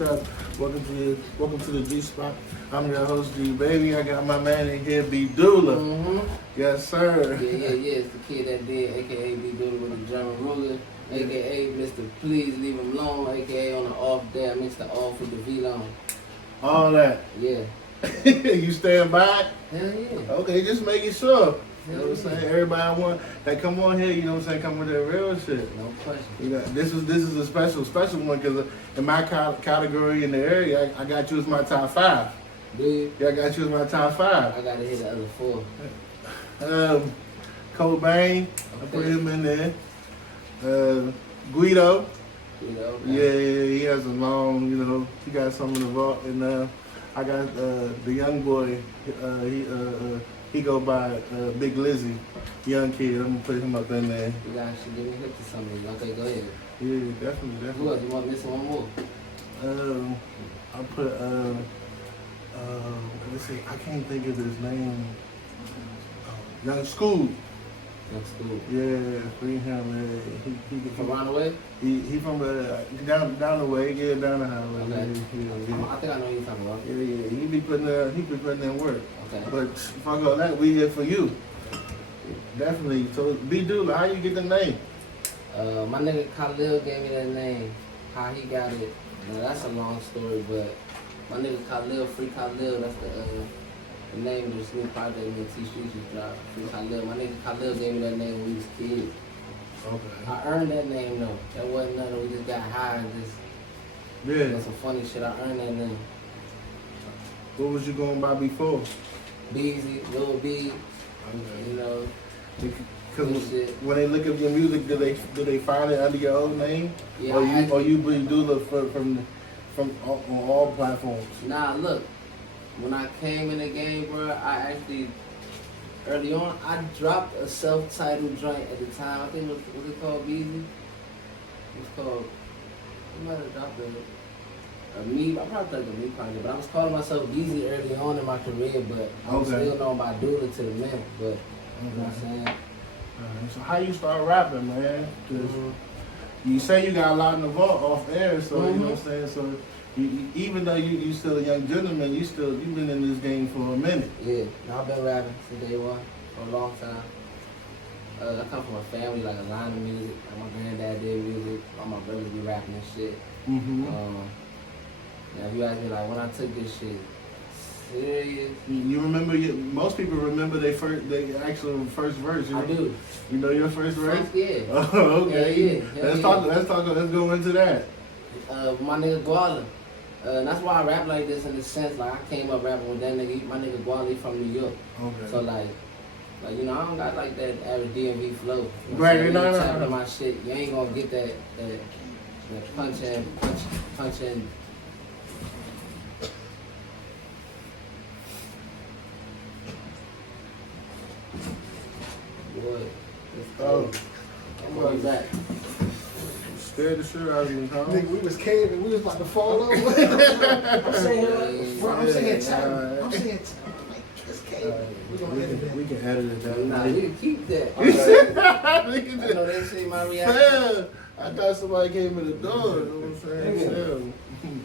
Trap. Welcome to the G Spot. I'm your host, G Baby. I got my man in here, B Doula. Yes, sir. Yeah. It's the kid that did, aka B Doula with the German ruler, aka Mr. Please Leave Him Alone, aka on the off day, I mixed the off with the V long. All that. Yeah. You stand by? Hell yeah. Okay, just making sure. You know what I'm Yeah. saying? Everybody that come on here, you know what I'm saying, come with that real shit. No question. You know, this is a special one because in my category in the area, I got you as my top 5. Do you? Yeah, I got you as my top 5. I gotta hit the other 4. Cobain, I put him in there. Guido. You know? Yeah, he has a long, you know, he got some in the vault. And I got the young boy, he go by Big Lizzy, young kid. I'm gonna put him up in there. You guys should give me hip to something. Okay, go ahead. Yeah, definitely. Who else? You want missing one more? I put let's see, I can't think of his name. Young School. Young School. Yeah, free him. He From around the way? He from down the way, yeah, down the highway. Okay. Yeah. I think I know who you're talking about. Yeah. He be putting in work. Okay. But fuck all that, we here for you. Definitely. So B Doula, how you get the name? My nigga Khalil gave me that name. How he got it? Now, that's a long story, but my nigga Khalil, Free Khalil, that's the name of this new project me and T Streets just dropped. Free Khalil. My nigga Khalil gave me that name when we was kids. Okay. I earned that name though. That wasn't nothing. We just got high and just did some funny shit. I earned that name. What was you going by before? Beezy, Lil B, you know. Because when they look at your music, do they find it under your old name? Yeah, or you B Doula from on all platforms? Nah, look. When I came in the game, bro, I actually early on I dropped a self-titled joint at the time. I think it was called Beezy. It's called. I might have dropped a me. I probably like a me project, but I was calling myself Beezy early on in my career, but I was still known by Doula to the men. But you know what I'm saying. So how you start rapping, man? Cause you say you got a lot in the vault off air, so you know what I'm saying. So even though you still a young gentleman, you've been in this game for a minute. Yeah, I've been rapping since day one for a long time. I come from a family like a line of music. Like my granddad did music. All my brothers be rapping and shit. Now if you ask me like when I took this shit serious, you remember? Most people remember their actual first verse. I do. You know your first verse? Yeah. Oh, okay. Yeah. Let's go into that. My nigga Guala. That's why I rap like this in the sense like I came up rapping with that nigga. My nigga Guala from New York. Okay. So like you know I don't got like that average DMV flow. You know Right. No. No. My shit, you ain't gonna get that punch in. Boy, I'm going back. Scared the shit out of me, huh? Nigga, we was caving, we was about to fall over. I'm saying, it's caving. We can edit it down. Nah, you can keep that. I know they say my reaction. I thought somebody came in the door. You know what I'm saying?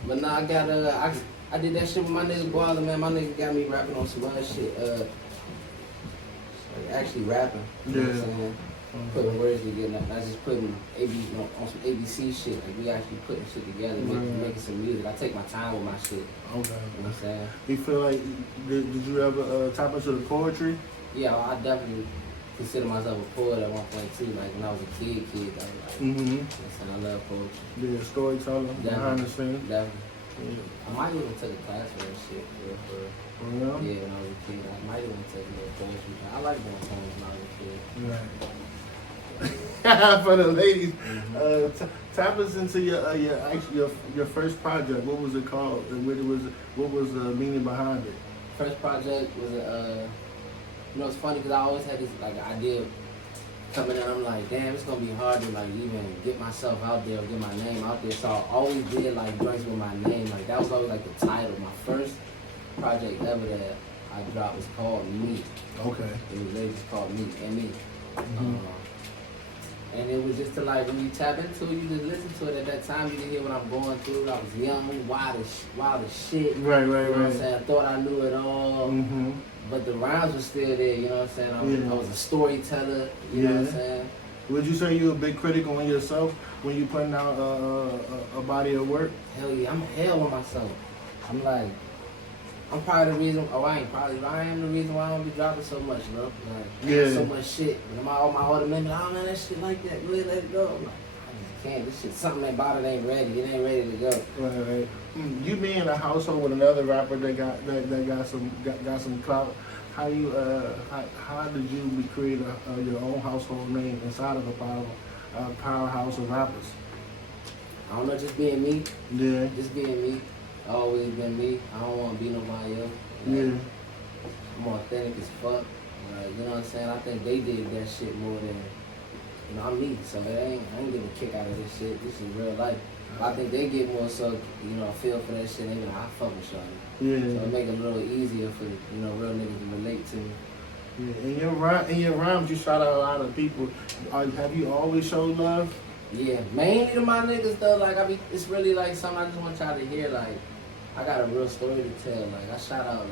But nah, I did that shit with my nigga Guala, man. My nigga got me rapping on some other shit. Actually rapping. You know what I'm saying? Putting words together, not just putting on some ABC shit. Like we actually putting shit together, making some music. I take my time with my shit. Okay. You know what I'm saying? You feel like, did you ever tap into the poetry? Yeah, I definitely consider myself a poet at one point too. Like when I was a kid, I was like, you know what I'm saying? I love poetry. Yeah, storyteller, behind the scenes. Definitely. Yeah. I might even take a class for that shit. Yeah, when I was a kid. I might even take a little poetry. I like doing poems when I was a kid. Right. For the ladies, tap us into your first project. What was it called? And what was the meaning behind it? First project was it's funny because I always had this like idea coming in. I'm like, damn, it's gonna be hard to like even get myself out there or get my name out there. So I always did like joints with my name. Like that was always like the title. My first project ever that I dropped was called Me. Okay. It was literally just called Me and Me. And it was just to like, when you tap into it, you just listen to it. At that time, you didn't hear what I'm going through. I was young, wild as shit. Right, You know right, what I'm right. saying? I thought I knew it all. Mm-hmm. But the rhymes were still there, you know what I'm saying? I was a storyteller, you know what I'm saying? Would you say you're a big critic on yourself when you putting out a body of work? Hell yeah, I'm hell on myself. I'm like, I'm probably the reason, I am the reason why I don't be dropping so much, bro. Like, so much shit. And all my other men, oh man, that shit like that, really let it go. I'm like, I just can't, this shit, something about it ain't ready, it ain't ready to go. Right. You being in a household with another rapper that got some clout, how did you create your own household name inside of a powerhouse of rappers? I don't know, just being me. Yeah. Just being me. Always been me. I don't want to be nobody else. Like, Yeah. I'm authentic as fuck. You know what I'm saying? I think they did that shit more than, I'm me. So I ain't getting a kick out of this shit. This is real life. I think they get more so, a feel for that shit. They be like, I fuck with y'all. Yeah. So it make it a little easier for, real niggas to relate to me. Yeah. In your rhymes, you shout out a lot of people. Have you always showed love? Yeah, mainly to my niggas though. Like it's really like something I just want y'all to hear. Like I got a real story to tell. Like I shout out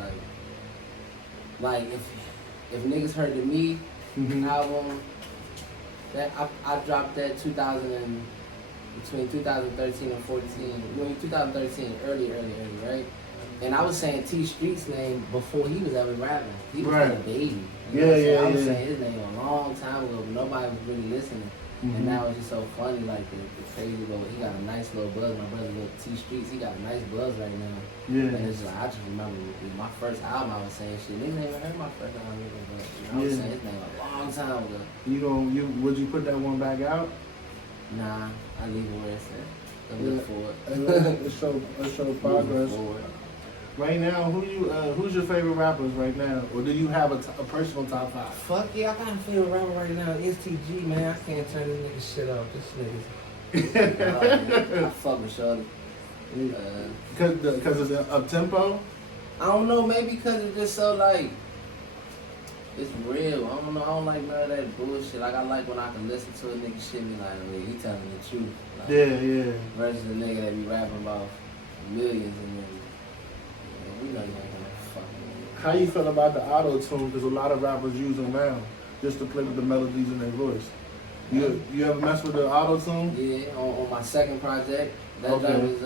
like if niggas heard the Me album, that I dropped that between 2013 and 14. 2013, early, right? And I was saying T Street's name before he was ever rapping. He was a baby. I was saying his name a long time ago, but nobody was really listening. And now it's just so funny, like the crazy little, he got a nice little buzz. My brother, little T Streets, he got a nice buzz right now. Yeah. And it's like, I just remember my first album, I was saying shit. Niggas ain't even heard my first album, but I was saying his name a long time ago. Would you put that one back out? Nah, I leave it where it's at. I look forward. Let's show progress. Right now, who's your favorite rappers right now? Or do you have a personal top 5? Fuck yeah, I got a favorite rapper right now. STG, man. I can't turn this nigga shit off. This nigga's... I fuck with Shorty. Because it's up tempo? I don't know, maybe because it's just so like, it's real. I don't know, I don't like none of that bullshit. Like I like when I can listen to a nigga shit and be like, wait, he telling the truth. Like, yeah. Versus a nigga that be rapping about millions and then, we know you ain't gonna fuck with. How you feel about the auto-tune? Because a lot of rappers use them now just to play with the melodies in their voice. You ever mess with the auto-tune? Yeah, on my second project. That joint was,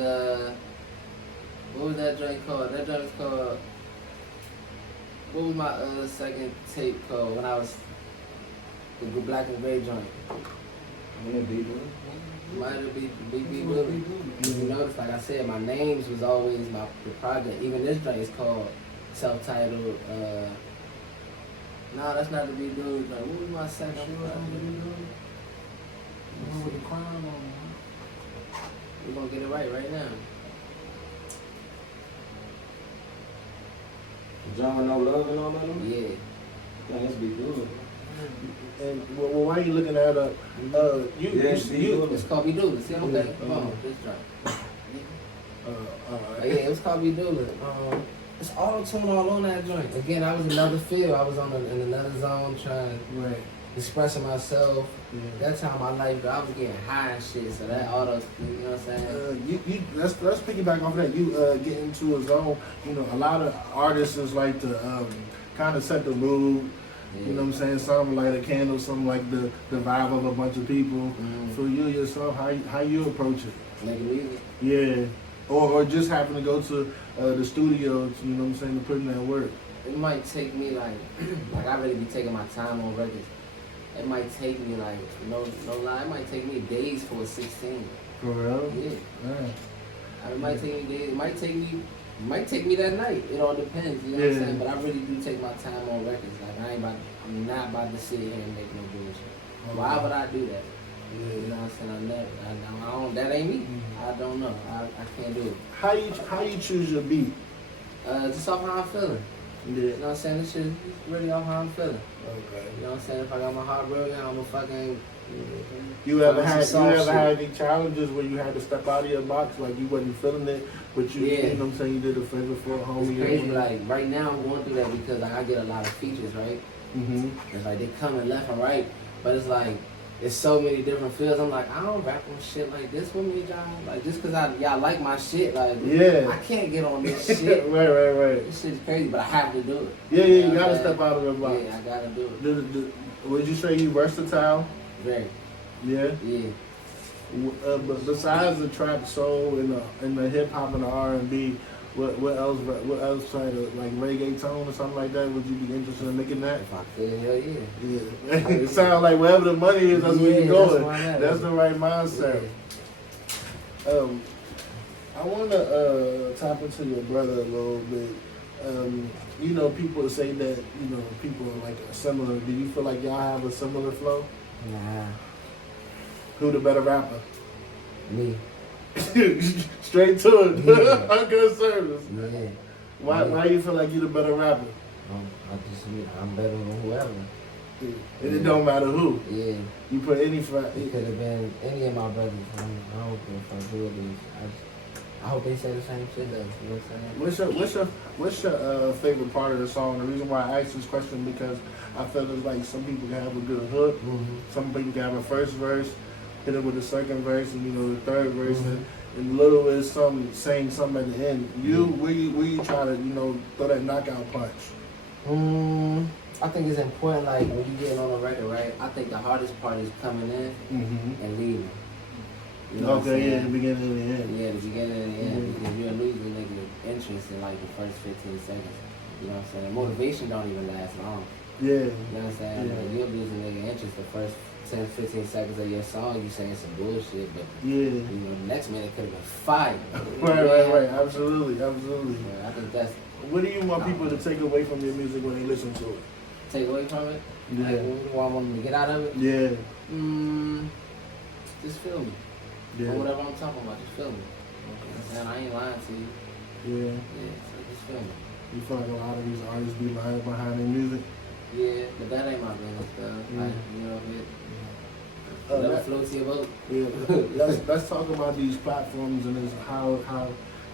what was that joint called? That joint was called, what was my second tape called when I was, the Black and Gray joint? Might have been Big B Willie. You notice, like I said, my names was always the project. Even this joint is called self-titled. No, that's not the Big Dude. Like, what was my second project? With the crime on. We're gonna get it right now. John No Love and all that? Yeah. That's Big Dude. And why are you looking at It's called Be Doolin. See, okay, come on, this joint. Yeah, it was called Be Doolin. It's auto-tune all on that joint. Again, I was another field. I was in another zone trying to expressing myself. Yeah. That time my life, I was getting high and shit. So that auto, you know what I'm saying? Let's piggyback off that. You get into a zone. A lot of artists is like to kind of set the mood. Yeah. You know what I'm saying? Some light a candle, some like the vibe of a bunch of people. For you yourself, how you approach it? Making music. Yeah. Or just happen to go to the studio, you know what I'm saying, to put in that work. It might take me like I really be taking my time on records. It might take me like, no lie, it might take me days for a 16. For real? Yeah. It might take me days. It might take me that night. It all depends, you know what I'm saying? But I really do take my time on records. Like I'm not about to sit here and make no bullshit. Why would I do that? Yeah. You know what I'm saying? I don't, that ain't me. I don't know. I can't do it. How you choose your beat? Just off how I'm feeling. Yeah. You know what I'm saying? This shit is really off how I'm feeling. Okay. You know what I'm saying? If I got my heart broken, I'm a fucking... You ever had any challenges where you had to step out of your box, like you wasn't feeling it, but you know what I'm saying, you did a favor for a homie? It's crazy, like right now I'm going through that because I get a lot of features, right? It's like they coming left and right, but it's like it's so many different fields. I'm like, I don't rap on shit like this with me, John. Like, just because y'all like my shit, like, Yeah. I can't get on this shit. Right. This shit's crazy, but I have to do it. Yeah, You you know gotta what I'm step out of the box. saying? Yeah, I gotta do it. Would you say you versatile? Very. Yeah. Yeah. But besides the trap soul and the hip hop and the R&B, what else kind of like reggaeton or something like that? Would you be interested in making that? If I could, hell yeah. Yeah. It sounds like wherever the money is, that's where you're going. That's the right Yeah. mindset. I want to tap into your brother a little bit. You know, people say that, you know, people are like similar. Do you feel like y'all have a similar flow? Nah. Who the better rapper? Me. Straight to it. Yeah. On good service. Yeah. Why you feel like you the better rapper? I'm better than whoever. And it don't matter who. Yeah. You put any It could have been any of my brothers. I don't give a fuck who it is. I hope they say the same shit though. You know what I'm saying? What's your favorite part of the song? The reason why I asked this question because I feel it's like some people can have a good hook, some people can have a first verse, hit it with the second verse, and you know the third verse, and little is some saying something at the end. Where you try to throw that knockout punch? I think it's important, like when you get on a record, right? I think the hardest part is coming in and leaving. You know what I'm saying? Yeah, the beginning and the end. Yeah, the beginning and the end, because you're losing nigga interest in like the first 15 seconds. You know what I'm saying? Motivation don't even last long. Yeah. You know what I'm saying? Yeah. Like, you're losing nigga interest the first 10, 15 seconds of your song. You saying some bullshit, but Yeah. you know, the next minute could have been fire. Right. Absolutely. Yeah, I think that's What do you want people to take away from your music when they listen to it? take away from it. Yeah. Like, what I want them to get out of it. Yeah. Just feel me. Yeah. Or whatever I'm talking about, just feel me. And I ain't lying to you. Yeah. Yeah, so just feel me. You feel like a lot of these artists be lying behind their music? Yeah, but that ain't my business, though. Yeah. Like, you know what I mean? Whatever floats your boat. Yeah. Let's talk about these platforms and this, how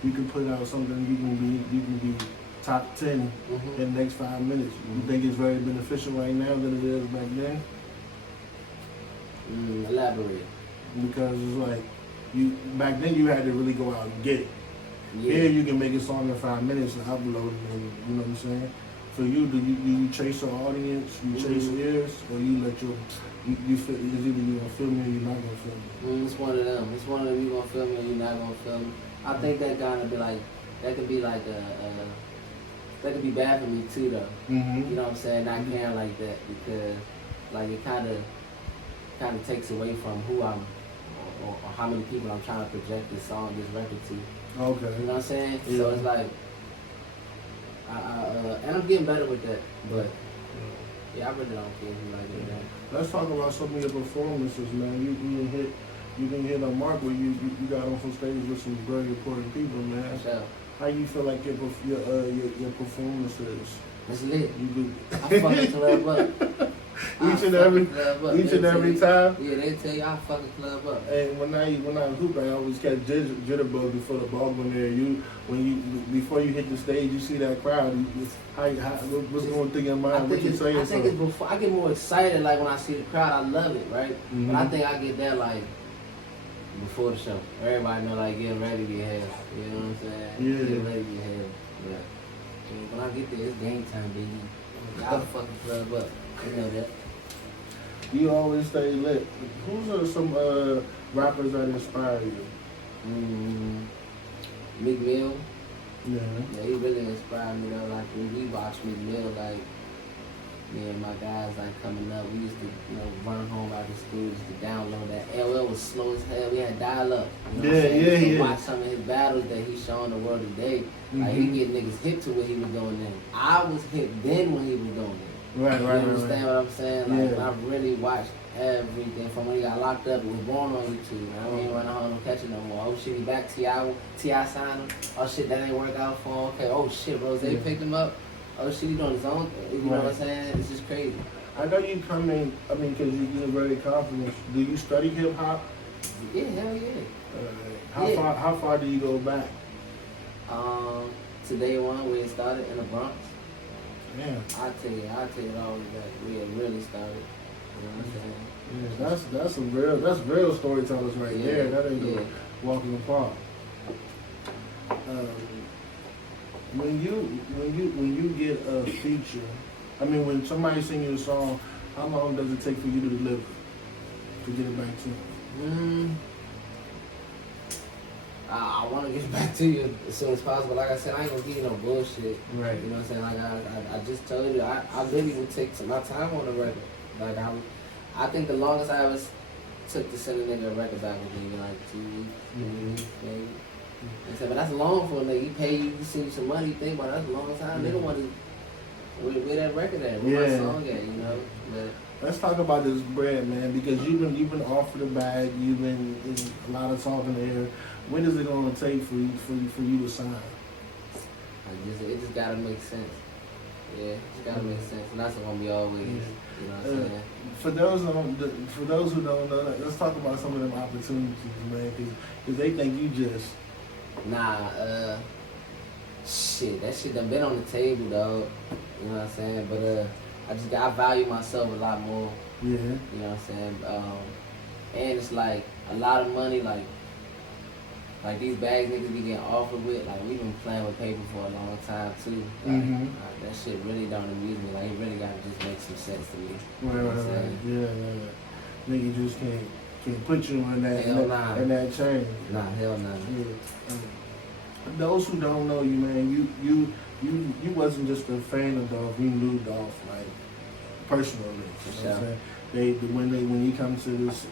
you can put out something you can be top 10 in the next 5 minutes. You think it's very beneficial right now than it is back then? Elaborate. Because it's like back then you had to really go out and get it. Yeah. Here you can make a song in 5 minutes and upload it, and you know what I'm saying? For you, do you chase your audience, you chase ears, or you let you feel it's either you gonna feel me or you're not gonna feel me? It's one of them. It's one of them. You gonna feel me or you not gonna feel me. I think that kind of be like, that could be like that could be bad for me too though. You know what I'm saying? Not caring like that because like it kind of takes away from who I'm or how many people I'm trying to project this song, this record to. Okay. You know what I'm saying? Yeah. So it's like, and I'm getting better with that, but yeah, I really don't care if you like it. Man. Let's talk about some of your performances, man. You can hit a mark where you got on some stage with some very important people, man. For sure. How you feel like your performances? It's lit. You do I fucking club up. each and every time. Yeah, they tell you I fucking club up. And when I was hooping, I always catch jitterbug before the ball went there. Before you hit the stage, you see that crowd. What's going through your mind? What you say? I think it's before I get more excited. Like when I see the crowd, I love it, right? Mm-hmm. But I think I get there like before the show. Everybody know like getting ready to get hell. You know what I'm saying? Yeah. Getting ready to get hell. Yeah. And when I get there, it's game time, baby. Y'all fucking club up. You know that. You always stay lit. Who's are some rappers that inspire you? Meek Mill. Yeah. Yeah, he really inspired me though. Like when we watched Meek Mill, like me and my guys like coming up, we used to, run home after school, used to download that. LL was slow as hell. We had dial up. You know what I'm saying? Yeah. Watch some of his battles that he's showing the world today. Like he get niggas hit to what he was doing then. I was hit then when he was doing it. Right. You understand what I'm saying? Like Yeah. I really watched everything from when he got locked up. It was born on YouTube. I ain't running home and catching no more. Oh shit, he back. T.I. signed him. Oh shit, that ain't work out for him. Okay. Oh shit, Rose picked him up. Oh shit, he doing his own thing. You know what I'm saying? It's just crazy. I know you come in. I mean, because you're very confident. Do you study hip hop? Yeah, hell yeah. How far do you go back? To day one when it started in the Bronx. Yeah. I'll tell you all that we had really started. You know what I'm saying? Yeah. That's real storytellers right there. That ain't no walking the park. When you get a feature, I mean, when somebody sing you a song, how long does it take for you to deliver to get it back to them? I want to get back to you as soon as possible. Like I said, I ain't gonna give you no bullshit. Right. You know what I'm saying? Like I just told you, I really would take my time on the record. Like I think the longest I ever took to send a nigga a record back was maybe like 2 weeks, maybe. I said, but that's long for a nigga. He pay you, he send you some money. You think about it, that's a long time. Nigga want to where that record at? Where my song at? You know. But let's talk about this bread, man, because you've been offered a bag. You've been in a lot of talk in the air. When is it going to take for you to sign? It just gotta make sense. Yeah, it just gotta make sense, and that's gonna be always. You know what I'm saying? For those who don't know, let's talk about some of them opportunities, man, because they think you just shit. That shit done been on the table, dog. You know what I'm saying? But I value myself a lot more. Yeah. You know what I'm saying? And it's like a lot of money, like these bags niggas be getting offered with, like we've been playing with paper for a long time too. Like, that shit really don't amuse me. Like it really gotta just make some sense to me. Right. Yeah. Nigga just can't put you in that chain. Nah, hell nah. Yeah. Those who don't know you, man, you wasn't just a fan of Dolph. You knew Dolph like personally. You know what I'm saying? When you come to this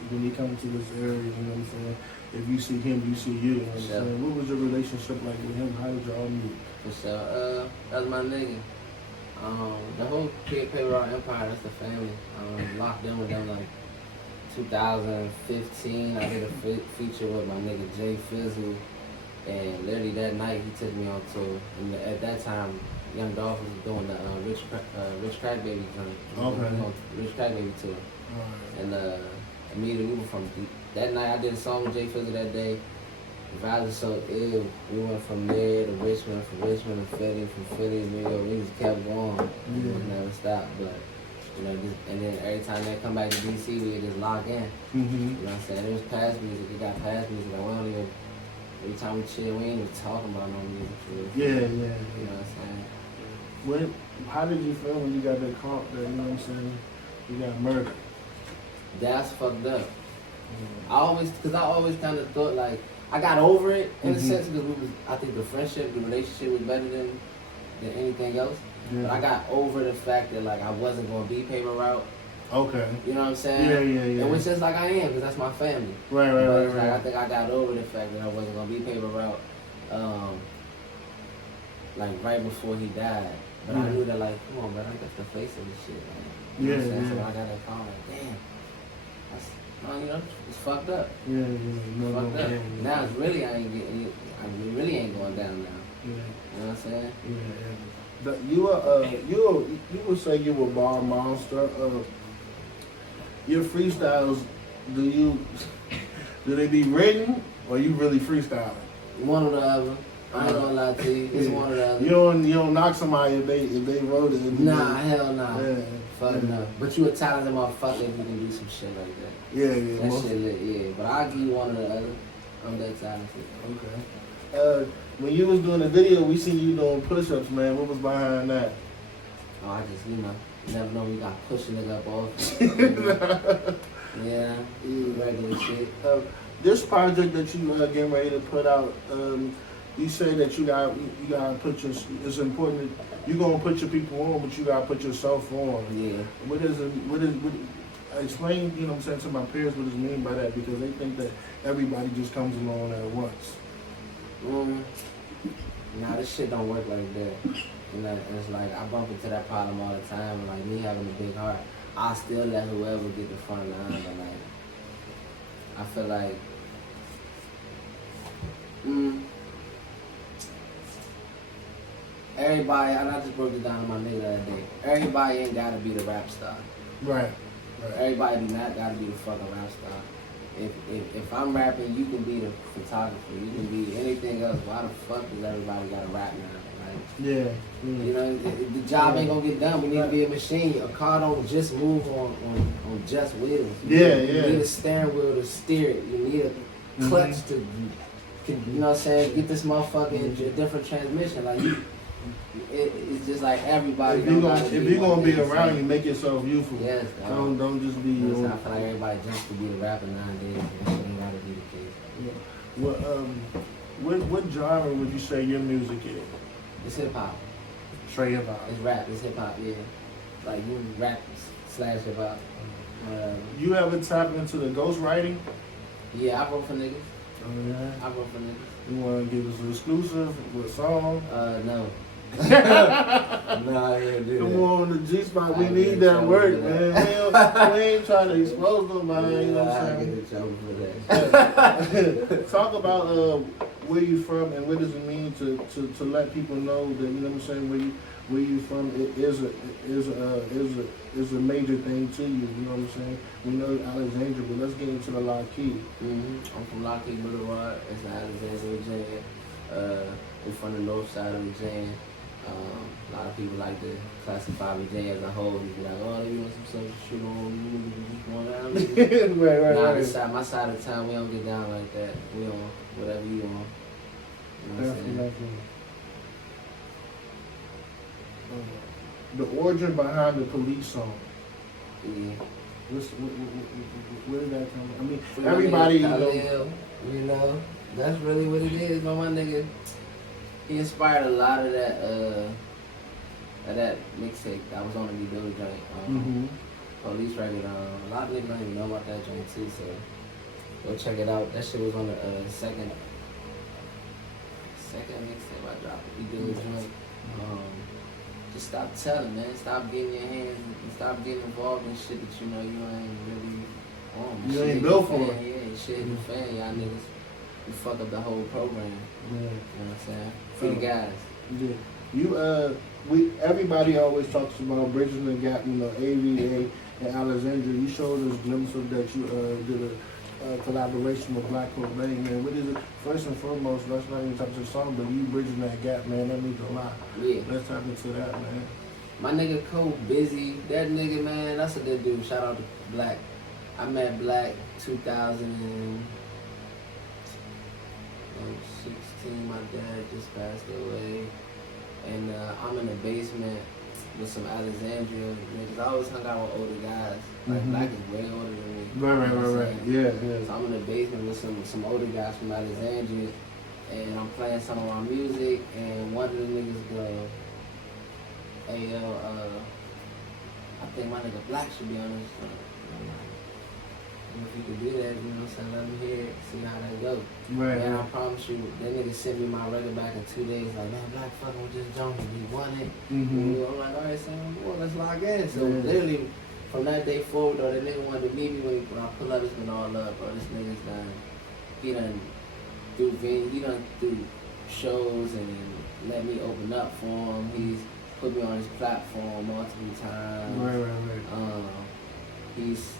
area, you know what I'm saying? If you see him, you see you. You know what I'm saying? What was your relationship like with him? How did y'all meet? For sure. That's my nigga. The whole Paper Route Empire, that's the family. Locked in with them like 2015. I did a feature with my nigga Jay Fizzle. And literally that night he took me on tour. And at that time, Young Dolph was doing the Rich Crack Baby joint. Okay. Rich Crack Baby tour. Right. And immediately we were from that night. I did a song with Jay Fizzle that day. The vibes were so ill. We went from there to Richmond, from Richmond to Philly, from Philly to New York. We just kept going. We never stopped. But you know, and then every time they come back to DC, we would just lock in. You know what I'm saying? It was past music. It got past music. Like, we don't even. Every time we chill, we ain't even talking about no music for real. Yeah. You know what I'm saying? How did you feel when you got that call that, you know what I'm saying, you got murdered? That's fucked up. I always kind of thought like, I got over it in a sense because I think the friendship, the relationship was better than anything else. Yeah. But I got over the fact that like I wasn't going to be Paper Route. Okay. You know what I'm saying? Yeah. And which is like I am, because that's my family. Right. Like, I think I got over the fact that I wasn't gonna be Paper Route, like right before he died. But I knew that like, come on, bro, that's the face of this shit. Man. You know what I'm saying? So when I got that call, like, damn, you know, it's fucked up. Yeah. Fucked up. Now it's really I really ain't going down now. Yeah. You know what I'm saying? Yeah. You would say you were a bar monster. Your freestyles, do they be written or you really freestyling? One or the other. I ain't gonna lie to you. It's one or the other. You don't knock somebody if they wrote it. Nah, hell nah. Yeah. Fuck no. But you a talented motherfucker if you can do some shit like that. Yeah. That shit lit, yeah. But I'll give you one or the other. I'm that talented. Okay. When you was doing the video, we seen you doing push-ups, man. What was behind that? Oh, I just, you never know when you got to push a nigga up off. Yeah, regular shit. This project that you getting ready to put out, you say that you gotta put your. It's important that you gonna put your people on, but you gotta put yourself on. Yeah. What explain, you know what I'm saying, to my peers what does it mean by that, because they think that everybody just comes along at once. Nah, this shit don't work like that. You know, and it's like I bump into that problem all the time. And like me having a big heart, I still let whoever get the front line. But like, I feel like, everybody. And I just broke it down to my nigga the other day. Everybody ain't gotta be the rap star. Right. Everybody do not gotta be the fucking rap star. If I'm rapping, you can be the photographer. You can be anything else. Why the fuck does everybody gotta rap now? Yeah. You know, the job ain't gonna get done. We need to be a machine. A car don't just move on with just wheels. Yeah, You yeah. need a steering wheel to steer it. You need a clutch to, you know what I'm saying, get this motherfucker into a different transmission. Like it's just like everybody. If you're gonna be one thing, around, so- you make yourself useful. Yes, dog. Don't just be. You know what I'm saying? I feel like everybody jumps to be a rapper nowadays. That shit ain't gotta be the case. What genre would you say your music is? It's hip hop. Straight hip hop. It's rap. It's hip hop. Yeah. Like you rap slash hip hop. You ever tap into the ghostwriting? Yeah, I wrote for niggas. Oh yeah. I wrote for niggas. You want to give us an exclusive with a song? No. No, I ain't do Come that. on, the G spot. We I need ain't that trying to work, do man. that. We ain't trying to expose nobody. You know what I I'm get saying? in trouble for that. Talk about where you from and what does it mean to let people know that, you know what I'm saying, where you from is a major thing to you. You know what I'm saying? We know Alexandria, but let's get into the Lockheed. I'm from Lockheed Boulevard. It's Alexandria, Virginia. We're from the north side of Virginia. A lot of people like to classify Virginia as a whole. You be like, oh, they want some stuff to shoot on. You just going down. Right. This side, my side of town, we don't get down like that. We on whatever you on. You know what I'm saying? Definitely. The origin behind the police song. Yeah. Where did that come from? I mean, For my everybody, nigga Khalil, you know, that's really what it is. My nigga, he inspired a lot of that mixtape that was on the Billy joint. Police record. A lot of niggas don't even know about that joint too, so go check it out. That shit was on the second mixtape I dropped. The Billy joint. Just stop telling, man. Stop getting your hands and stop getting involved in shit that you know you ain't really on. You Shit ain't built hit the for fan, Yeah, shit hit the fan. Y'all niggas, you fuck up the whole program. You know what I'm saying? For the guys. Yeah. Everybody always talks about bridging the gap, you know, AVA and Alexandria. You showed us a glimpse of that. You did a collaboration with Black Cobain, man. What is it? First and foremost, let's not even touch the song, but you bridging that gap, man. That means a lot. Yeah. Let's tap into that, man. My nigga Cole Busy, that nigga, man, that's a good dude. Shout out to Black. I met Black 2016. My dad just passed away. And I'm in the basement with some Alexandria niggas. I always hung out with older guys. Like Black is way older than me. Right. Yeah. So I'm in the basement with some older guys from Alexandria, and I'm playing some of my music, and one of the niggas go, hey yo, I think my nigga Black should be on this joint. And if you could do that, you know what I'm saying, let me hear it, see how that goes. Right. And I promise you, that nigga sent me my record back in 2 days, like, man, Black fucking with this joint, we won it. And I'm like, alright, son, well, let's log in. So literally, from that day forward, though, the nigga wanted to meet me when I pull up. It's been all love, bro. This nigga's done. He done do shows and let me open up for him. He's put me on his platform multiple times. Right. He's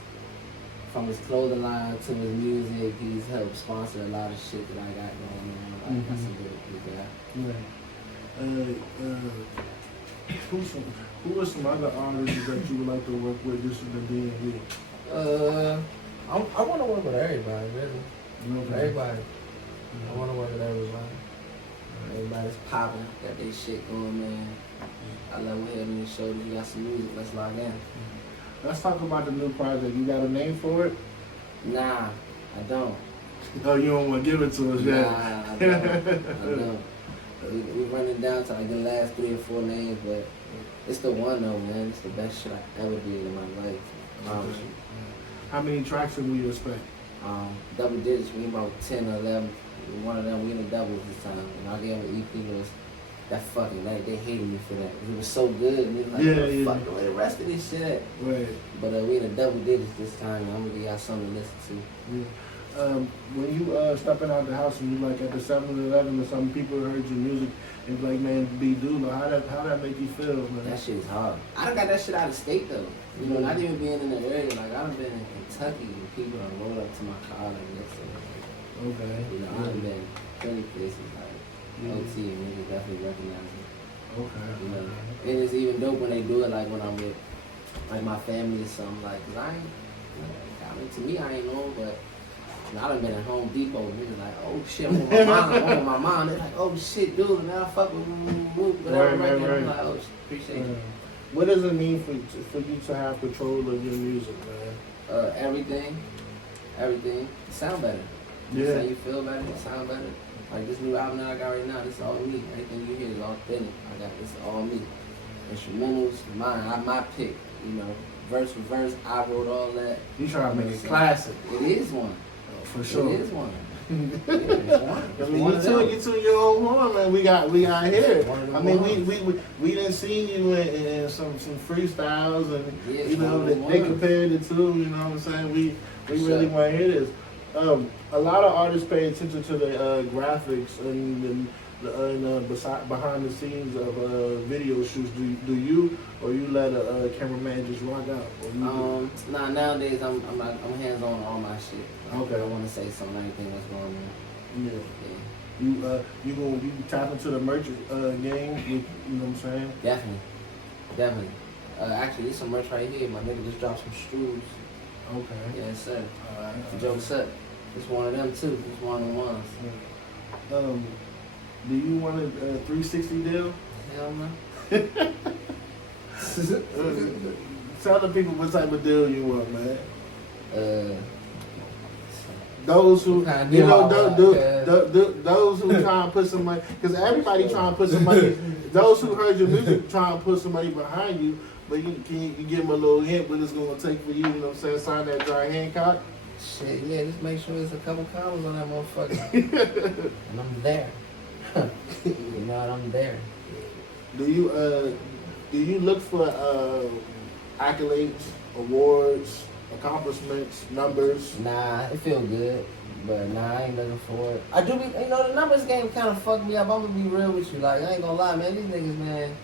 from his clothing line to his music. He's helped sponsor a lot of shit that I got going on. Like, that's a good guy. Right. Who are some other artists that you would like to work with just in the DMV? I want to work with everybody, really. Everybody. I want to work with everybody. Everybody's popping, got their shit going, man. I love hearing the show. You got some music, let's log in. Let's talk about the new project. You got a name for it? Nah, I don't. Oh, you don't want to give it to us yet? Nah, I don't. We're running down to like the last 3 or 4 names, but it's the one though, man. It's the best shit I ever did in my life. I promise you. How many tracks can we expect? Double digits, we about 10 or 11. One of them, we in the doubles this time. And I gave them an EP was that fucking night. They hated me for that. It was so good. And they was like, fuck, where the rest of this shit at? Right. But we in the double digits this time. I'm gonna give y'all something to listen to. Yeah. When you stepping out the house and you like at the 7-Eleven or something, people heard your music and be like, man, be dude, how that make you feel, man? That shit is hard. I done got that shit out of state though. You know, not even being in the area. Like I done been in Kentucky and people done rolled up to my car like this. Okay. You know, I done been plenty places like OT and niggas definitely recognize me. Okay. You know, and it's even dope when they do it like when I'm with like my family or something like, cause I I mean, to me, I ain't know, but I done been at Home Depot. Niggas like, oh shit, I'm on my mind. I'm on my mind. They're like, oh shit, dude, now fuck with whatever record. I'm like, oh, appreciate it. What does it mean for you to have control of your music, man? Everything. It sound better. Yeah. How you feel better, it sound better. Like this new album that I got right now, this is all me. Everything you hear is authentic. This is all me. Instrumentals, my pick. You know, verse for verse, I wrote all that. You trying to make it classic. It is one. For sure. It is one. It's one. I mean, you took your own horn, man. We got here. I mean, we done seen you in some freestyles, and yeah, you know they compared it to. You know what I'm saying? We really want to hear this. A lot of artists pay attention to the graphics and behind the scenes of video shoots. Do you, or you let a cameraman just rock out? Nah, nowadays I'm hands on all my shit. Okay. I want to say something, everything that's going on. Yeah. You tap into the merch game. You know what I'm saying? Definitely. Actually, there's some merch right here. My nigga just dropped some strews. Okay. Yes, sir. Alright. Jokes up. It's one of them too. It's one of the ones. Do you want a 360 deal? Hell no. Tell the people what type of deal you want, man. Those who try and put some money, because everybody trying to put some money. Those who heard your music trying to put some money behind you, but you give them a little hint what it's going to take for you. You know what I'm saying? Sign that dry Hancock. Shit, yeah. Just make sure there's a couple commas on that motherfucker, and I'm there. You know what? I'm there. Do you look for accolades, awards, accomplishments, numbers? Nah, it feel good, but nah, I ain't looking for it. I do be, you know, the numbers game kind of fucked me up. I'm gonna be real with you, like I ain't gonna lie, man. These niggas, man,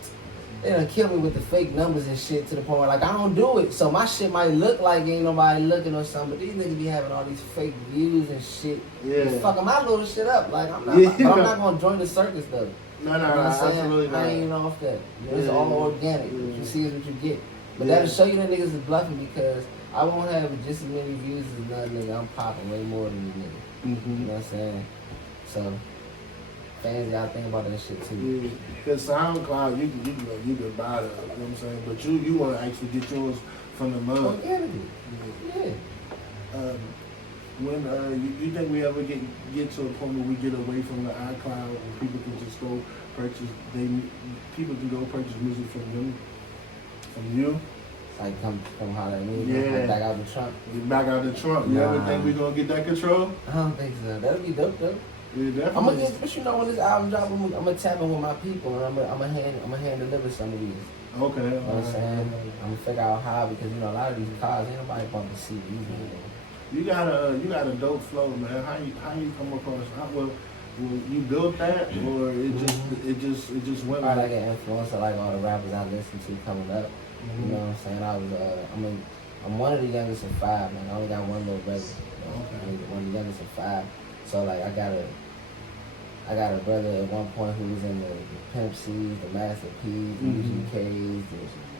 they done kill me with the fake numbers and shit to the point where, like, I don't do it. So my shit might look like ain't nobody looking or something, but these niggas be having all these fake views and shit. Yeah. Fucking my little shit up. Like, I'm not, but I'm not gonna join the circus though. No, You know what I'm saying? absolutely not. I ain't off that. You know, it's all organic. Yeah. What you see is what you get. But that'll show you that niggas is bluffing, because I won't have just as many views as another nigga. I'm popping way more than the nigga. Mm-hmm. You know what I'm saying? So fans gotta think about that shit too. Yeah, because SoundCloud, you can buy that, you know what I'm saying? But you want to actually get yours from the mud. Organically. Yeah. When you think we ever get to a point where we get away from the iCloud and people can just go purchase, people can go purchase music from you? Like come holler at me. Yeah. Like back out the trunk. Get back out the trunk. You ever think we gonna get that control? I don't think so. That'll be dope though. Yeah, definitely. I'm gonna get, but you know, when this album drop, I'm gonna tap in with my people, and I'm gonna hand deliver some of these. Okay. You know what I'm saying? I'm gonna figure out how, because you know a lot of these cars, ain't nobody bumping CDs. You got a dope flow, man. How you come across? Well, you built that, or it just went? Probably like an influence of like all the rappers I listen to coming up. Mm-hmm. You know what I'm saying? I'm one of the youngest of 5, man. I only got one little brother. Okay. I'm one of the youngest of 5. So like I got a brother at one point who was in the Pimp C's, the Master P's, the UGKs,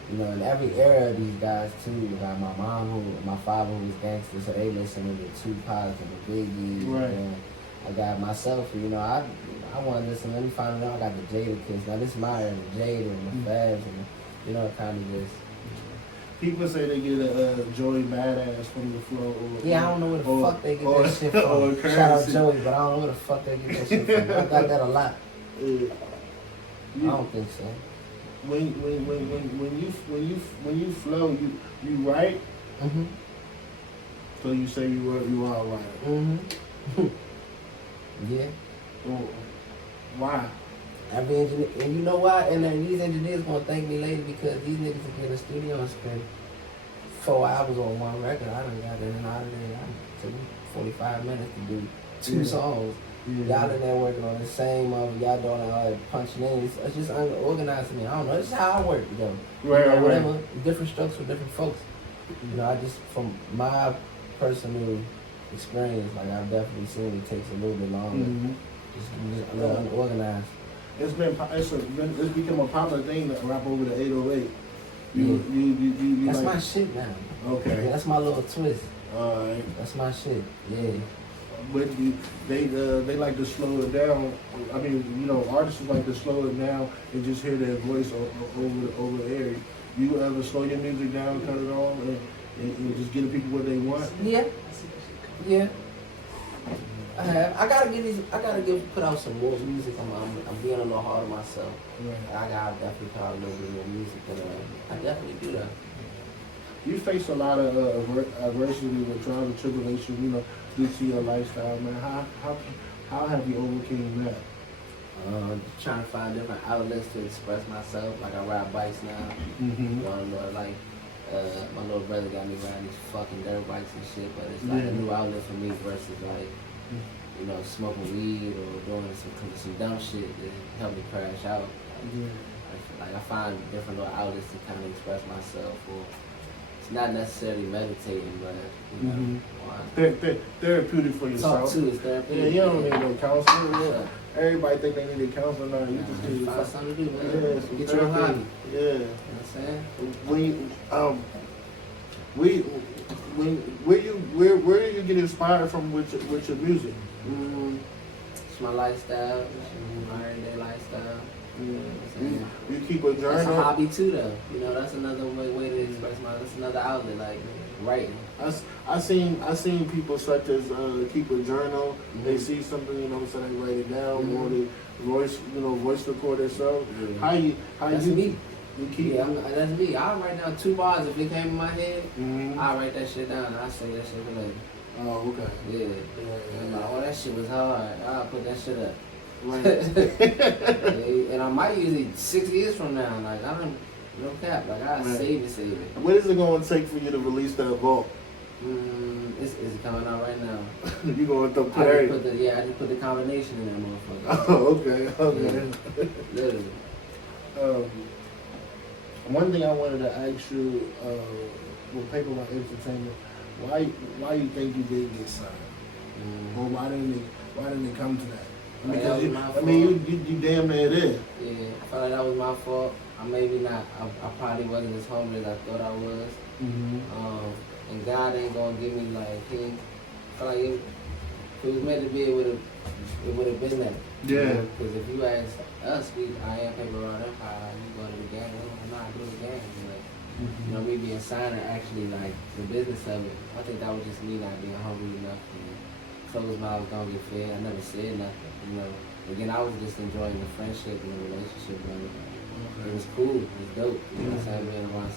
you know, in every era of these guys too. Like my father who was gangster, so they listen to the Tupac and the Biggie. Right. And I got myself, you know, I want to listen. Let me find out. I got the Jada Kiss. Now this is my era, the Jada and the Fabs, and you know, it kind of just. People say they get a Joey Badass from the flow. Yeah, I don't know where the fuck they get that shit from. Shout out Joey, but I don't know where the fuck they get that shit from. I got that a lot. I don't think so. When you flow, you write. Mhm. So you say you are right. Mhm. Yeah. Well, why? Every engineer, and you know why? And then these engineers gonna thank me later, because these niggas will get in the studio and spend 4 hours on one record. I done got in and out of there. It took me 45 minutes to do 2 songs. Y'all in there working on the same y'all doing all that punching in. It's just unorganized to me. I don't know. This is how I work, though. Right. Whatever. Different strokes for different folks. You know, I just, from my personal experience, like I've definitely seen it takes a little bit longer. Mm-hmm. Just a little unorganized. It's become a popular thing to rap over the 808. You That's like, my shit now. Yeah, okay. that's my little twist. Alright. That's my shit. Yeah. But they like to slow it down. I mean, you know, artists like to slow it down and just hear their voice over the air. You ever slow your music down, cut it off, and just give the people what they want? Yeah. Yeah. I have. I gotta put out some more music. I'm being a little hard on myself. Right. I gotta definitely put out a little bit more music, but I definitely do that. You face a lot of adversity with trials and tribulation, you know, due to your lifestyle, man. How have you overcame that? Trying to find different outlets to express myself. Like I ride bikes now. Mm-hmm. Like my little brother got me riding these fucking dirt bikes and shit, but it's like a new outlet for me versus like, you know, smoking weed or doing some dumb shit that help me crash out. Like I find different little outlets to kind of express myself, or it's not necessarily meditating, but you know, Therapeutic for yourself. talk to is therapeutic. Yeah, you don't need no counselor. Yeah. Everybody think they need a counselor now. You just need to find something to do, man. Yeah, some Get your therapy. hobby. Yeah. You know what I'm saying? Where do you get inspired from with your music? It's my lifestyle. It's my everyday lifestyle. You know what I'm saying? You keep a journal. That's a hobby too, though. You know, that's another way to express that's another outlet, like writing. I seen people such as keep a journal. They see something, you know, so they write it down, or they voice record themselves. Yeah. How That's you me. You keep. Yeah, that's me. I write down 2 bars if it came in my head. Mhm. I write that shit down and I say that shit for later. Oh, okay. Yeah. I'm like, oh, that shit was hard. I'll put that shit up. Right. And I might use it 6 years from now. Like, I don't, no cap. Like, I Right. save it. What is it going to take for you to release that vault? It's coming out right now. You going to put I everything? just put the combination in that motherfucker. Oh, okay. Literally. One thing I wanted to ask you, with Paperback Entertainment, why you think you didn't get signed, or why didn't it come to that? I mean, That was my you damn near there. Yeah, I felt like that was my fault. Maybe not. I probably wasn't as hungry as I thought I was. And God ain't gonna give me like I feel like if it was meant to be, it would have been that. Yeah. Because if you ask us, I am Paper Round Empire. You go to the game, I'm not doing the game. Like, you know, me being signed and actually like the business of it. I think that was just me not being hungry enough to close my mouth, don't get fed. I never said nothing. You know, again, I was just enjoying the friendship and the relationship. It was cool. It was dope. You know what I'm saying? Being around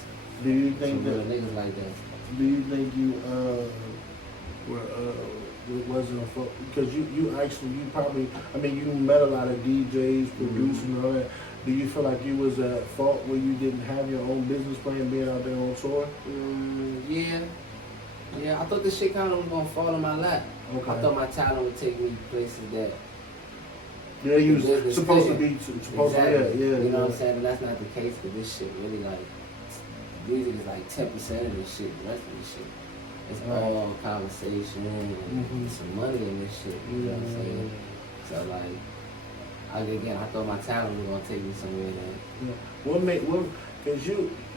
Do you think some real niggas like that. Do you think you wasn't a fault? Because you probably, I mean, you met a lot of DJs, producers, and all that. Do you feel like you was at fault where you didn't have your own business plan being out there on tour? Yeah. I thought this shit kind of was gonna fall in my lap. Okay. I thought my talent would take me places that. Yeah, you was business supposed did. to be supposed Exactly. to. Yeah. You know what I'm saying? But that's not the case. But this shit really like music is like 10% of this shit. The rest of this shit, it's all conversation and some money in this shit. You know what I'm saying? So like, I thought my talent was gonna take me somewhere that. Because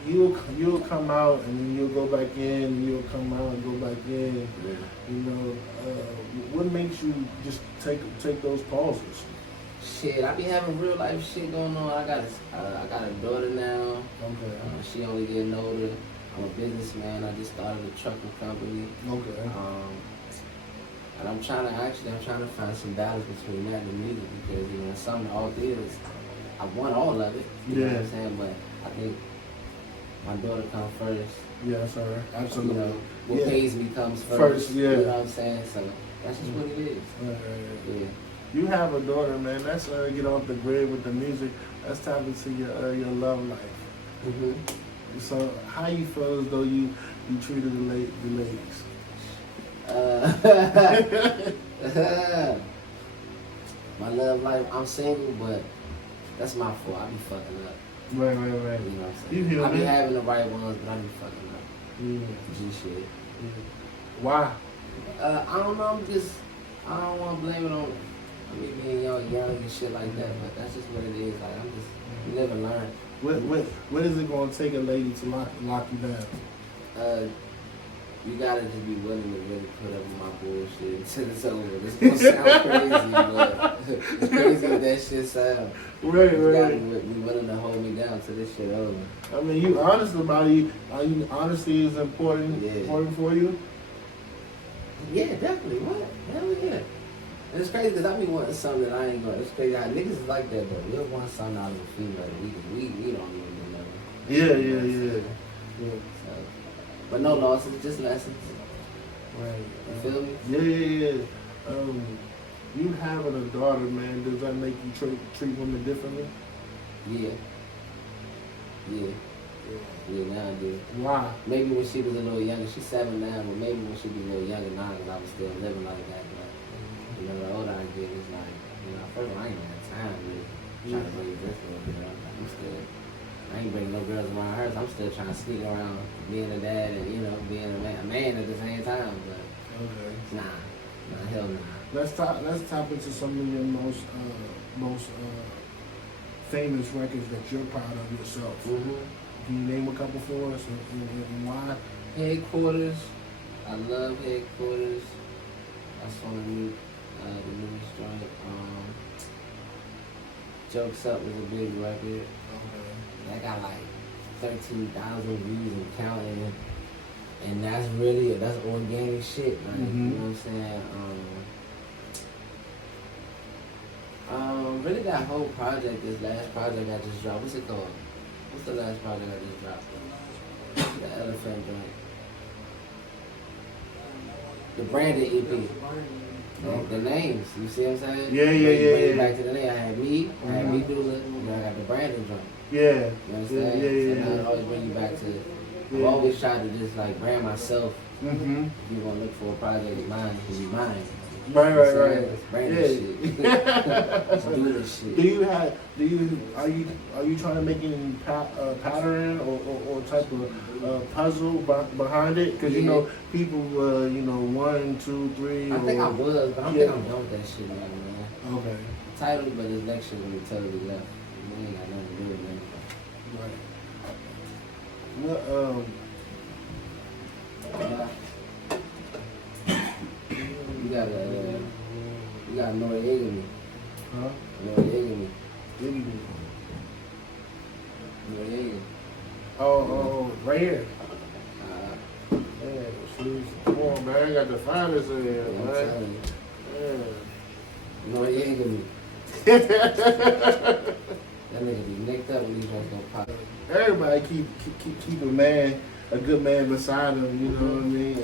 you'll come out and then you'll go back in, and you'll come out and go back in. Yeah. You know, what makes you just take those pauses? Shit, I be having real life shit going on. I got a daughter now. Okay. She only getting older. I'm a businessman. I just started a trucking company. Okay. And I'm trying to find some balance between that and the music because, you know, some all theaters, I want all of it. You know what I'm saying? But I think my daughter comes first. Yeah, sir. Absolutely. You know, what pays me comes first. First, yeah. You know what I'm saying? So that's just what it is. Yeah. You have a daughter, man. Let's get off the grid with the music. Let's tap into your love life. So, how you feel as though you treated the ladies? My love life, I'm single, but that's my fault. I be fucking up. Right. You know what I'm saying? You hear I be me? having the right ones, but I be fucking up. G shit. Why? I don't know. I don't want to blame it on me being young and shit like that, but that's just what it is. Like, I'm just live and learn. What is it gonna take a lady to lock you down? You gotta just be willing to really put up with my bullshit until it's over. This gonna sound crazy, but it's crazy as that shit sound. Right. You gotta be willing to hold me down till this shit over. I mean, you honest about it. Honesty is important. Yeah. Important for you. Yeah, definitely. What? Hell yeah. And it's crazy because I be wanting something that I ain't gonna. It's crazy how niggas is like that, but we'll want something out of a female. We don't even know. Yeah. So, but no losses, just lessons. Right. You feel me? Yeah. You having a daughter, man, does that make you treat women differently? Yeah. Now I do. Why? Maybe when she was a little younger, she's 7 now, but maybe when she was a little younger now, because I was still living like that. But, you know, the older I get, it's like, you know, first of all, I ain't have time to try to bring this one, you know. I ain't bringing no girls around her, so I'm still trying to sneak around being a dad and, you know, being a man at the same time. But, nah, hell nah. Let's tap into some of your most famous records that you're proud of yourself. Mm-hmm. Can you name a couple for us and why? Headquarters. I love Headquarters. That's on the newest joint. Jokes Up was a big record. Okay. That got like 13,000 views and counting. And that's organic shit. Like, You know what I'm saying? Really that whole project, this last project I just dropped, what's it called? What's the last project I just dropped? The Elephant joint. The branded EP. The names, you see what I'm saying? Yeah. Back to the name. I had me do it, and I got the branded joint. Yeah. You know what I'm saying? Yeah. So now it always bring you back to it. I've always tried to just like brand myself. Mm-hmm. If you want to look for a project of mine, it be mine. Right. Let's brand this shit. Let's do this shit. Are you trying to make any pattern or type of puzzle behind it? Because you know people 1, 2, 3. I think I was, but I don't think I'm done with that shit now, man. Okay. Title, but this next shit will be totally left. We ain't got nothing to do with anything. Right. You got Noriega. Huh? Noriega. Oh, right here. Man, come on, man. I got the finest in here, man. Noriega. That nigga be nicked up when these ones gonna pop. Everybody keep a good man beside him. You know what I mean?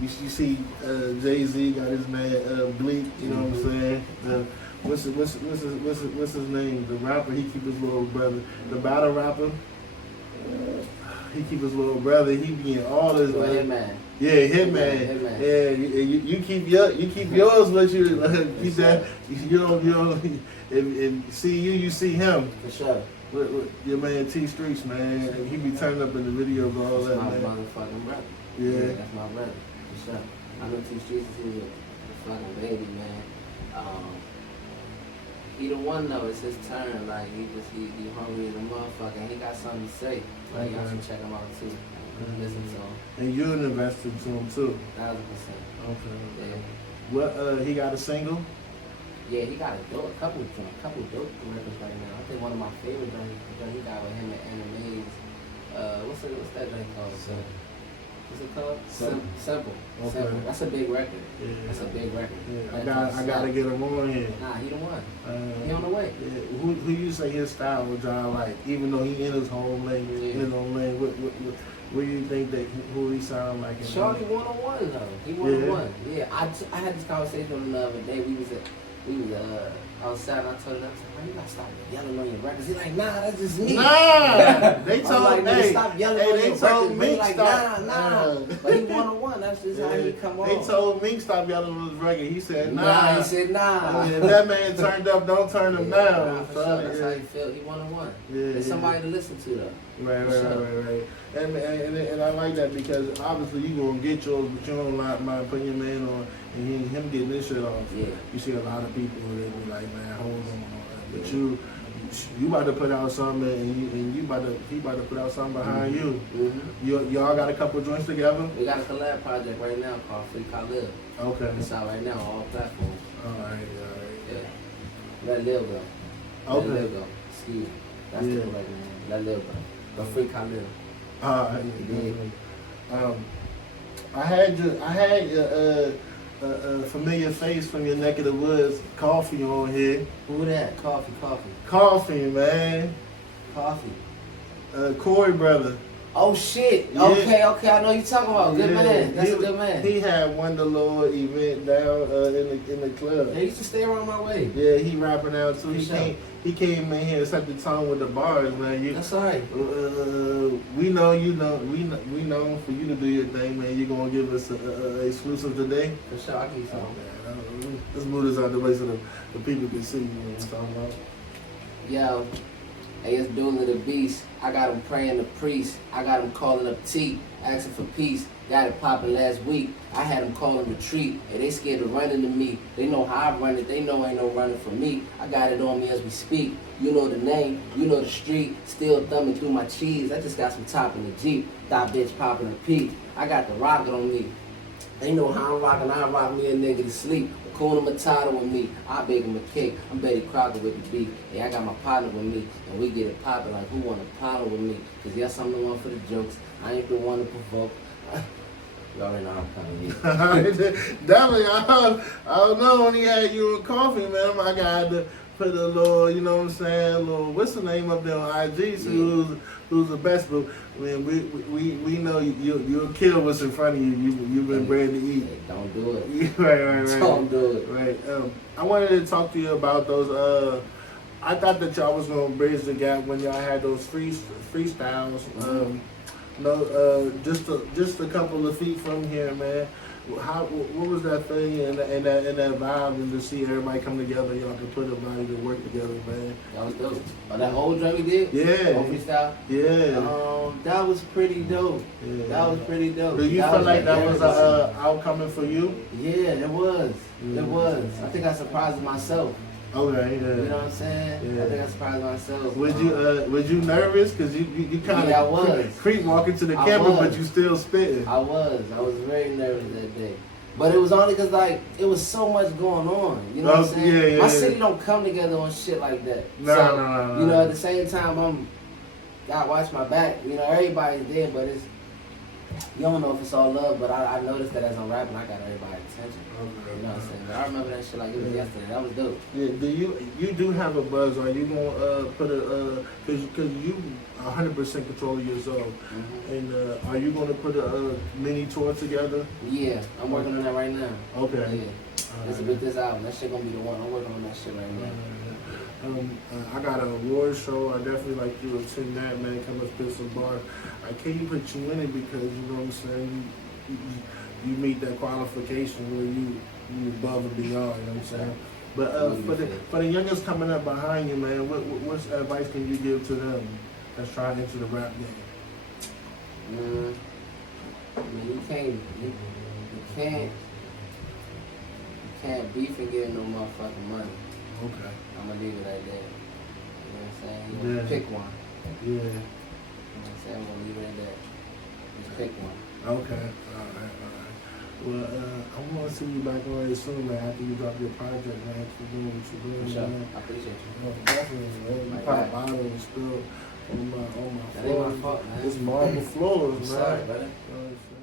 You see, Jay-Z got his man Bleak. You know what I'm saying? What's his name? The rapper. He keep his little brother. The battle rapper. He keep his little brother. He be in all his. Hitman. Yeah, Hitman. Yeah, you keep yours. Let you keep that. You don't. If see you see him. For sure. With your man T Streets, man. He be turning up in the video of all that, my man. motherfucking brother. Yeah. That's my brother. For sure. I know T Streets is a fucking baby, man. He the one though, it's his turn. Like he hungry as a motherfucker and he got something to say. Like y'all should check him out too. Listen to him. And you're an investor to him too. 1,000%. Okay. Yeah. What he got a single? Yeah, he got a couple dope records right now. I think one of my favorite joints he got with him and Animaze. What's that joint called? What's it called? Simple. Okay. Simple. That's a big record. Yeah. That's a big record. Yeah. I gotta get him on here. Nah, he the one. He on the way. Yeah. Who you say his style would y'all like? Even though he in his home language, his own lane. What do you think that who he sound like? Shorty 101 though. He 101. Yeah. I had this conversation with him the other day. We was outside and I told him, man, you gotta stop yelling on your records. He's like, nah, that's just me. Nah, they told me. Stop yelling on your records. Me like, stop. Nah. But he 101. That's just how he come on. They told me stop yelling on his record. He said, nah. Nah, he said, nah. If that man turned up, don't turn him down. Nah, for sure. That's how he feel. He 101. There's somebody to listen to though. Right. And I like that because obviously you gonna get yours, but you don't mind putting your man on and him getting this shit off. Yeah. You see a lot of people that be like, man, hold on. But you you about to put out something, and he about to put out something behind you. Y'all got a couple joints together. We got a collab project right now called Free Khalil. Okay. It's out right now on all platforms. All right. Yeah. Let Lil go. Okay. Let Lil go. Excuse me. That's the right name. Let Lil go. But Free Khalil. I had a familiar face from your neck of the woods, Coffee on here. Who that? Coffee. Coffee, man. Coffee. Corey brother. Oh shit. Yeah. Okay. I know you talking about. Good Yeah. man. That's a good man. He had Wonder Lord event down in the club. They used to stay around my way. Yeah, he rapping out too. For He came in here and set the tone with the bars, man. That's alright. We know you know. We know for you to do your thing, man. You gonna give us a exclusive today? For sure. I'll give you something. Man, let's move this out the way so the people can see what I'm talking about. Yo, hey, it's Duel of the Beast. I got him praying the priest. I got him calling up T, asking for peace. Got it popping last week. I had them call him retreat. Hey, they scared of running to me. They know how I run it. They know ain't no running from me. I got it on me as we speak. You know the name. You know the street. Still thumbing through my cheese. I just got some top in the Jeep. Thought bitch popping a peak. I got the rocket on me. They know how I'm rocking. I rock me a nigga to sleep. Hakuna Matata with me. I bake him a cake. I'm Betty Crocker with the beat. Hey, I got my partner with me. And we get it popping like who want a partner with me. Cause yes, I'm the one for the jokes. I ain't the one to provoke. You already know how I'm coming. Definitely, I don't know when he had you in Coffee, man. I got to put a little, you know what I'm saying, a little, what's the name up there on IG, so who's the best, but man, we know you'll kill what's in front of you. You've been bred to eat. Hey, don't do it. Right. Don't do it. Right. I wanted to talk to you about those, I thought that y'all was going to bridge the gap when y'all had those freestyles. Just a couple of feet from here, man. What was that thing and that vibe, and to see everybody come together, y'all can put a body to work together, man. That was dope. Oh, that whole drum we did? Yeah. Whole freestyle? Yeah. That was pretty dope. Yeah. That was pretty dope. Do you feel like that was outcoming for you? Yeah, it was. Mm. It was. I think I surprised myself. Okay, yeah. You know what I'm saying? Yeah. I think I surprised myself. Was you nervous? Cause you kind Yeah, I of was. creep walking to the I camera, was. but you still spitting. I was very nervous that day. But it was only because, like, it was so much going on. You know what I'm saying? My city don't come together on shit like that. No. You know, at the same time, gotta watch my back. You know, everybody's there, but it's, you don't know if it's all love, but I noticed that as I'm rapping, I got everybody's attention. Okay. You know what I'm saying? But I remember that shit like it was yesterday. That was dope. Yeah, you do have a buzz? Are you gonna put cause you 100% control of yourself, and are you gonna put a mini tour together? Yeah, I'm working on that right now. Okay. Yeah. It's with this album. That shit gonna be the one. I'm working on that shit right now. I got an award show. I definitely like you to attend that, man. Come up spit some bars. I can't put you in it because you know what I'm saying. You meet that qualification where you above and beyond. You know what I'm saying. But for the youngest coming up behind you, man, what advice can you give to them that's trying into the rap game? I mean, you can't beef and get no motherfucking money. Okay. I'm gonna leave it like that. You know what I'm saying? You wanna pick one. Yeah. You know what I'm saying? I'm gonna leave it at that. Just pick one. Okay. All right. Well, I want to see you back on it soon, man. After you drop your project, man. Keep doing what you're doing, For sure. man. I appreciate you. Definitely, man. You pop bottles and spill on my That floors. ain't my fault, man. It's marble floors, I'm man. sorry, brother. You know what I'm saying?